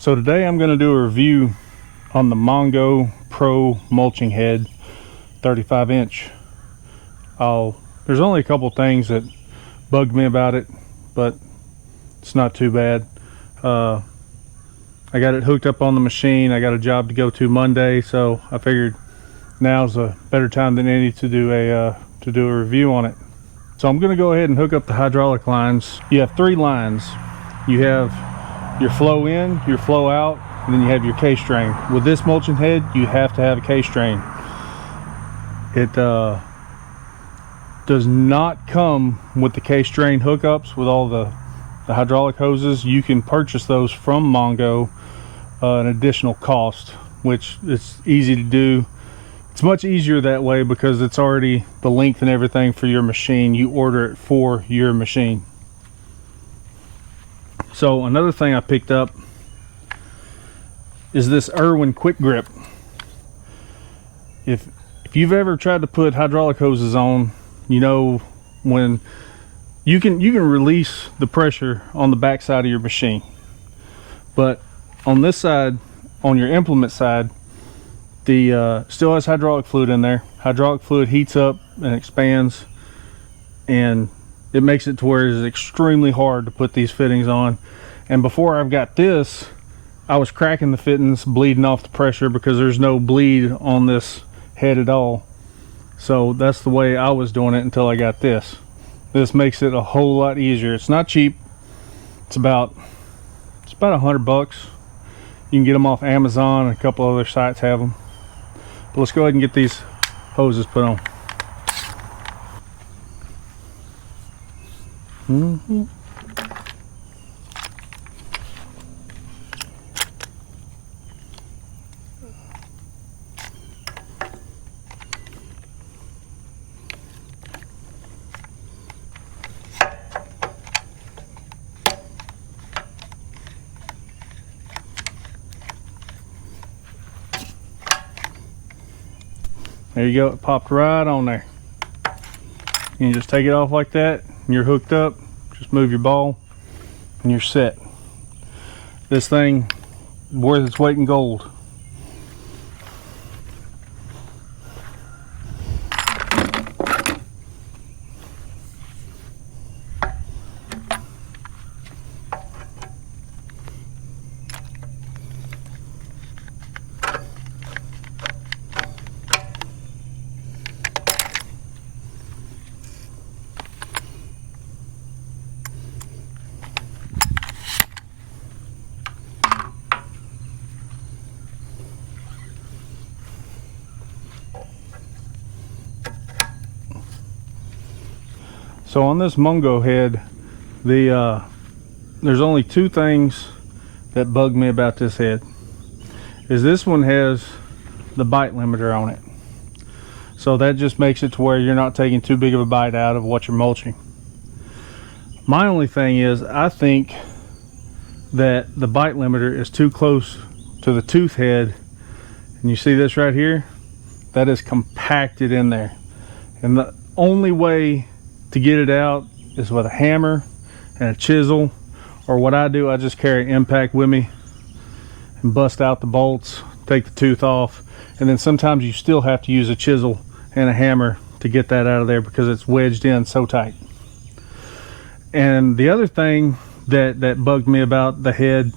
So today I'm going to do a review on the Mongo Pro mulching head 35-inch. There's only a couple things that bugged me about it, but it's not too bad. I got it hooked up on the machine. I got a job to go to Monday, so I figured now's a better time than any to do a review on it. So I'm going to go ahead and hook up the hydraulic lines. You have 3 lines. You have your flow in, your flow out, and then you have your K-strain. With this mulching head, you have to have a K-strain. It does not come with the K-strain hookups with all the hydraulic hoses. You can purchase those from Mongo, an additional cost, which it's easy to do. It's much easier that way because it's already the length and everything for your machine. You order it for your machine. So another thing I picked up is this Irwin Quick Grip. If you've ever tried to put hydraulic hoses on, you know when you can release the pressure on the back side of your machine, but on this side, on your implement side, the still has hydraulic fluid in there. Hydraulic fluid heats up and expands, and it makes it to where it's extremely hard to put these fittings on. And before I've got this, I was cracking the fittings, bleeding off the pressure because there's no bleed on this head at all. So that's the way I was doing it until I got this. This makes it a whole lot easier. It's not cheap. It's about $100. You can get them off Amazon, and a couple other sites have them. But let's go ahead and get these hoses put on. There you go, it popped right on there. You just take it off like that, and you're hooked up. Just move your ball, and you're set. This thing, worth its weight in gold. So on this Mongo head, there's only 2 things that bug me about this head. Is this one has the bite limiter on it. So that just makes it to where you're not taking too big of a bite out of what you're mulching. My only thing is, I think that the bite limiter is too close to the tooth head. And you see this right here? That is compacted in there. And the only way to get it out is with a hammer and a chisel, or what I do, I just carry an impact with me and bust out the bolts, take the tooth off, and then sometimes you still have to use a chisel and a hammer to get that out of there because it's wedged in so tight. And the other thing that bugged me about the head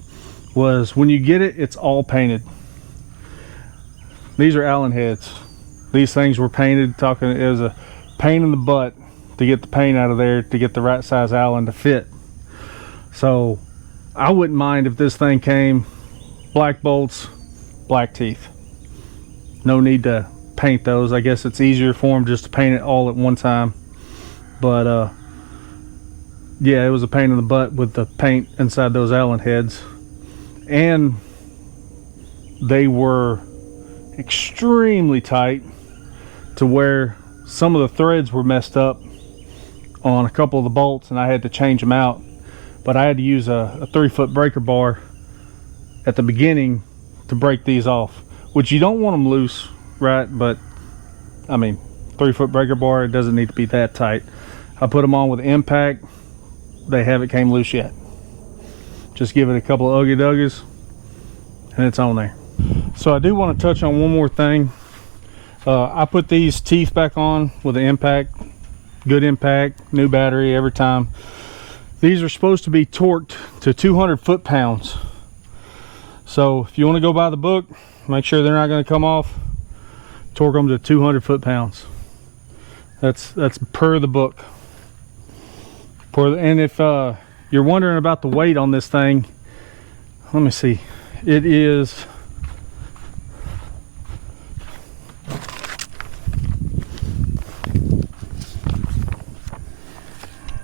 was when you get it, it's all painted. These are Allen heads. These things were painted, it was a pain in the butt to get the paint out of there to get the right size Allen to fit. So I wouldn't mind if this thing came black bolts, black teeth. No need to paint those. I guess it's easier for them just to paint it all at one time. But yeah, it was a pain in the butt with the paint inside those Allen heads. And they were extremely tight to where some of the threads were messed up on a couple of the bolts, and I had to change them out. But I had to use a 3-foot breaker bar at the beginning to break these off, which you don't want them loose, right? But I mean, 3-foot breaker bar, it doesn't need to be that tight. I put them on with impact. They haven't came loose yet. Just give it a couple of uggy duggies and it's on there. So I do want to touch on one more thing. I put these teeth back on with an impact, good impact, new battery every time. These are supposed to be torqued to 200 foot-pounds. So if you want to go by the book, make sure they're not going to come off. Torque them to 200 foot-pounds. That's per the book. And if you're wondering about the weight on this thing, let me see. It is,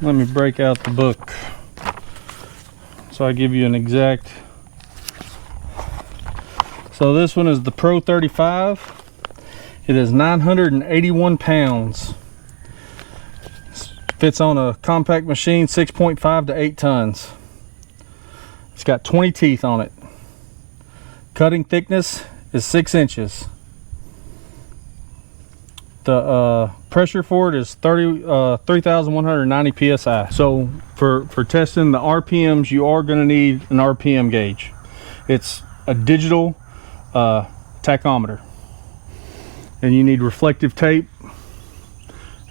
let me break out the book so I give you an exact. So this one is the Pro 35. It is 981 pounds. Fits on a compact machine, 6.5 to 8 tons. It's got 20 teeth on it. Cutting thickness is 6 inches. The pressure for it is 3,190 psi. So for testing the RPMs, you are going to need an RPM gauge. It's a digital tachometer, and you need reflective tape,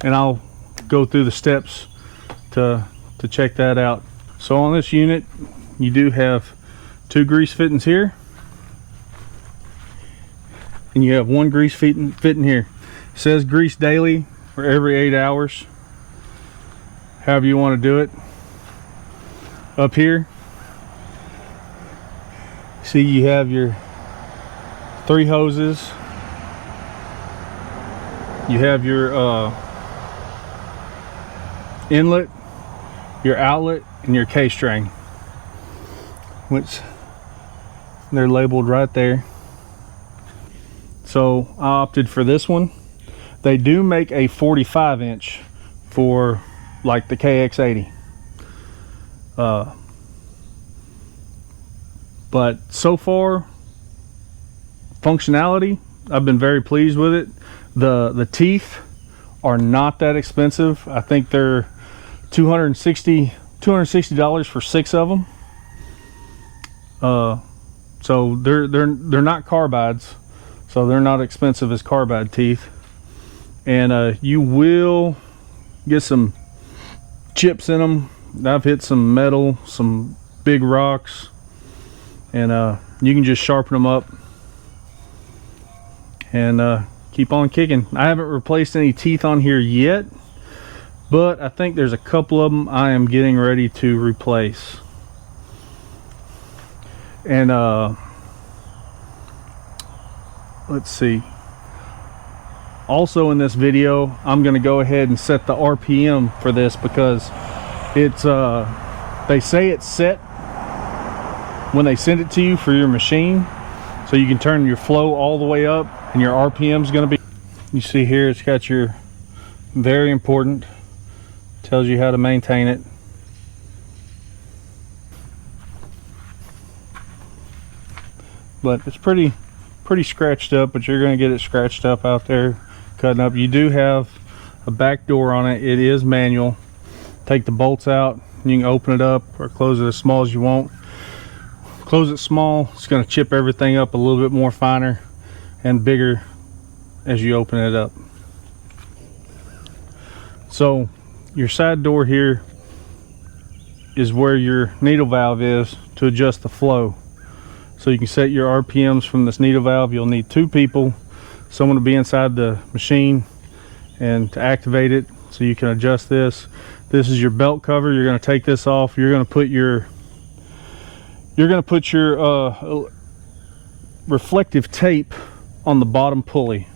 and I'll go through the steps to check that out. So on this unit, you do have 2 grease fittings here, and you have 1 grease fitting here. It says grease daily or every 8 hours, however you want to do it. Up here, see, you have your 3 hoses. You have your inlet, your outlet, and your K-string, which they're labeled right there. So I opted for this one. They do make a 45 inch for like the KX80. But so far, functionality, I've been very pleased with it. The teeth are not that expensive. I think they're $260 for 6 of them. So they're not carbides, so they're not expensive as carbide teeth. And you will get some chips in them. I've hit some metal, some big rocks, and you can just sharpen them up and keep on kicking. I haven't replaced any teeth on here yet, but I think there's a couple of them I am getting ready to replace. And let's see. Also in this video, I'm going to go ahead and set the RPM for this, because it's they say it's set when they send it to you for your machine, so you can turn your flow all the way up, and your RPM is going to be, you see here, it's got your, very important, tells you how to maintain it. But it's pretty scratched up, but you're going to get it scratched up out there cutting up. You do have a back door on it. It is manual. Take the bolts out, you can open it up or close it as small as you want. Close it small, it's going to chip everything up a little bit more finer and bigger as you open it up. So your side door here is where your needle valve is to adjust the flow. So you can set your RPMs from this needle valve. You'll need 2 people, someone to be inside the machine and to activate it, so you can adjust this. This is your belt cover. You're going to take this off. You're going to put your reflective tape on the bottom pulley.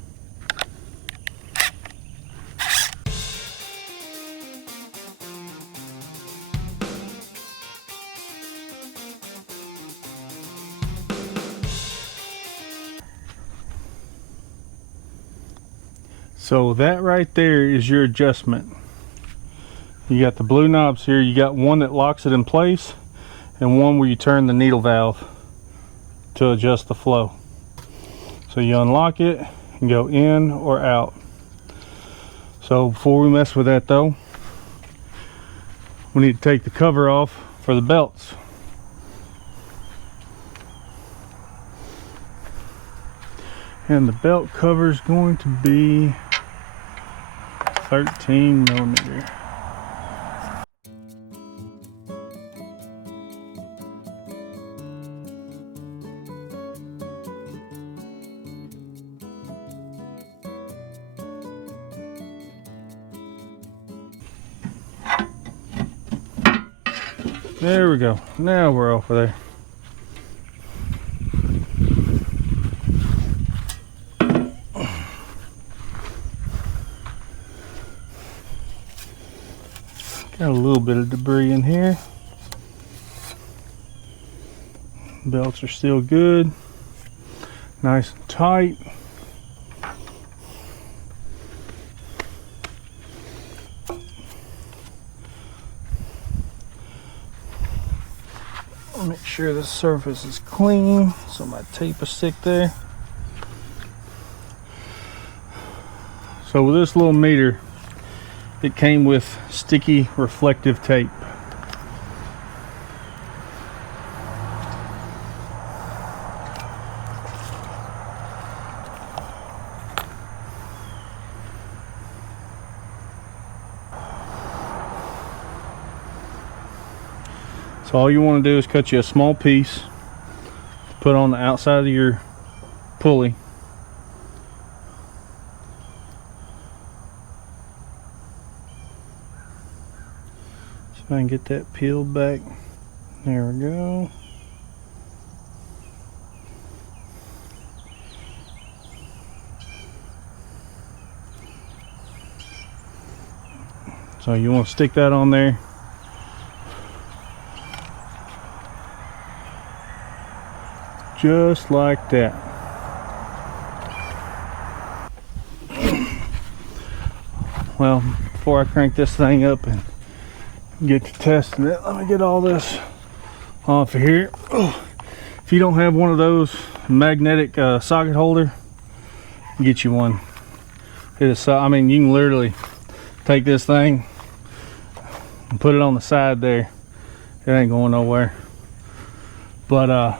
So that right there is your adjustment. You got the blue knobs here. You got one that locks it in place, and one where you turn the needle valve to adjust the flow. So you unlock it and go in or out. So before we mess with that though, we need to take the cover off for the belts. And the belt cover is going to be 13 millimeter. There we go. Now we're off of there. Got a little bit of debris in here. Belts are still good. Nice and tight. Make sure the surface is clean so my tape will stick there. So with this little meter, it came with sticky reflective tape. So all you want to do is cut you a small piece to put on the outside of your pulley. See if I can get that peeled back. There we go. So you want to stick that on there. Just like that. Well, before I crank this thing up and get to testing it, let me get all this off of here. If you don't have one of those magnetic socket holder, get you one. It is, I mean, you can literally take this thing and put it on the side there. It ain't going nowhere. But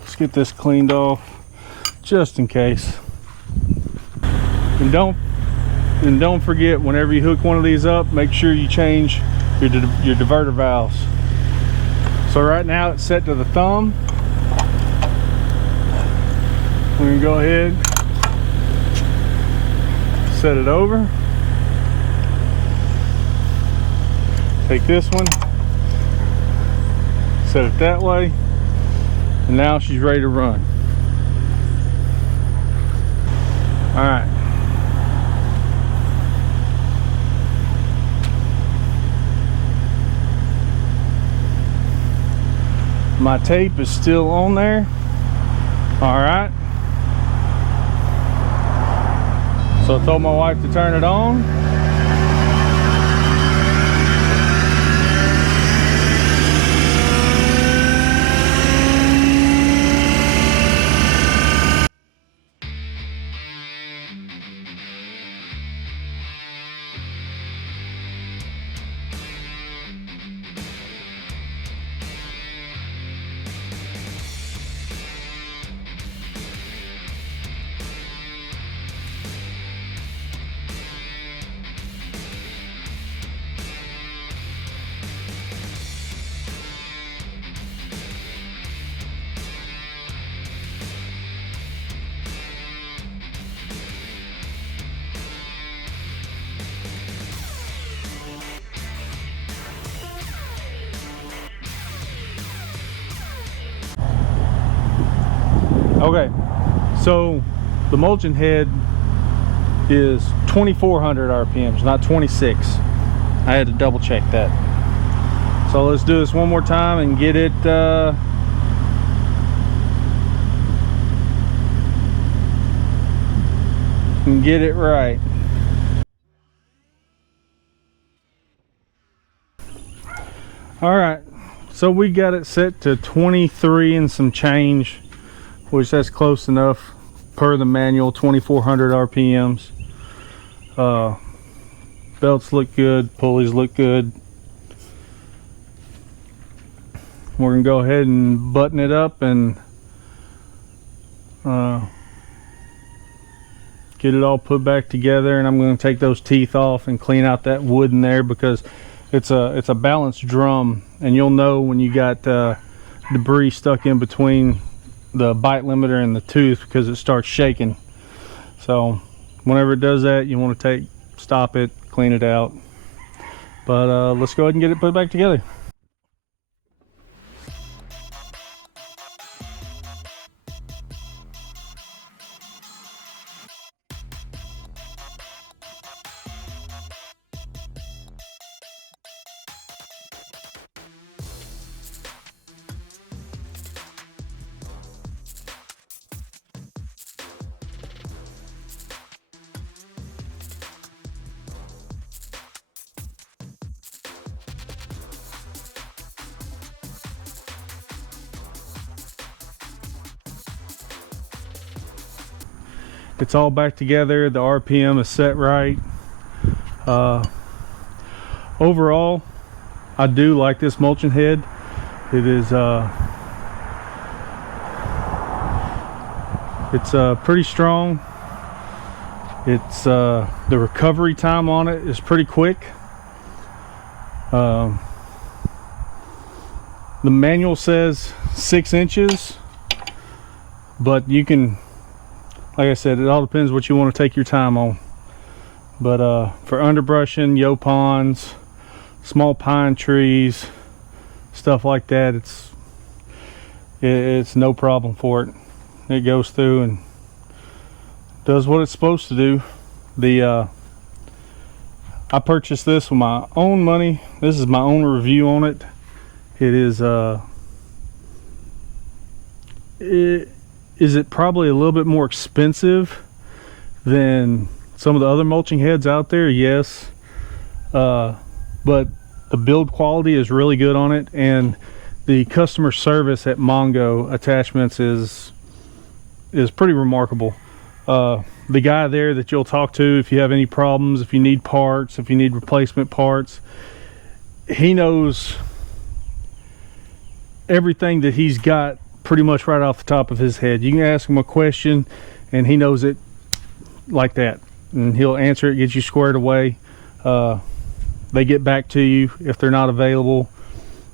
let's get this cleaned off just in case. And don't forget, whenever you hook one of these up, make sure you change your diverter valves. So right now it's set to the thumb. We're gonna go ahead, set it over. Take this one, set it that way. And now she's ready to run. All right. My tape is still on there. All right. So I told my wife to turn it on. Okay, so the mulching head is 2400 RPMs, not 26. I had to double check that. So let's do this one more time and get it right. All right, so we got it set to 23 and some change, which that's close enough per the manual, 2400 RPMs. Belts look good, pulleys look good. We're gonna go ahead and button it up and get it all put back together, and I'm going to take those teeth off and clean out that wood in there, because it's a balanced drum, and you'll know when you got debris stuck in between the bite limiter and the tooth, because it starts shaking. So whenever it does that, you want to stop it, clean it out. But let's go ahead and get it put back together. It's all back together. The RPM is set right. Overall, I do like this mulching head. It is it's pretty strong. It's the recovery time on it is pretty quick. The manual says 6 inches, but you can, like I said, it all depends what you want to take your time on. But for underbrushing, yopons, small pine trees, stuff like that, it's no problem for it. It goes through and does what it's supposed to do. I purchased this with my own money. This is my own review on it. It is is it probably a little bit more expensive than some of the other mulching heads out there? Yes. But the build quality is really good on it, and the customer service at Mongo Attachments is pretty remarkable. The guy there that you'll talk to if you have any problems, if you need parts, if you need replacement parts, he knows everything that he's got pretty much right off the top of his head. You can ask him a question and he knows it like that, and he'll answer it, get you squared away. They get back to you if they're not available.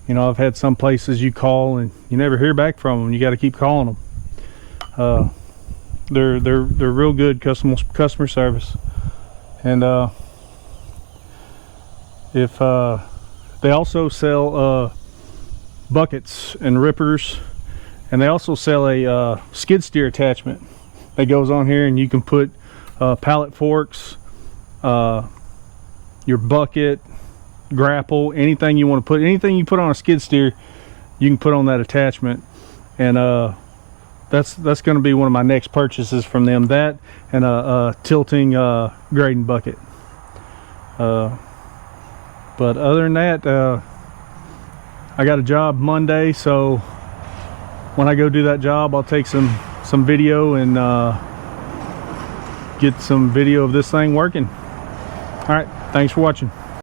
You know, I've had some places you call and you never hear back from them. You got to keep calling them. They're real good customer service. And if they also sell buckets and rippers, and they also sell a skid steer attachment that goes on here, and you can put pallet forks, your bucket, grapple, anything you want to put, anything you put on a skid steer, you can put on that attachment. And that's going to be one of my next purchases from them. That and a tilting grading bucket. But other than that, I got a job Monday, so when I go do that job, I'll take some video and get some video of this thing working. All right, thanks for watching.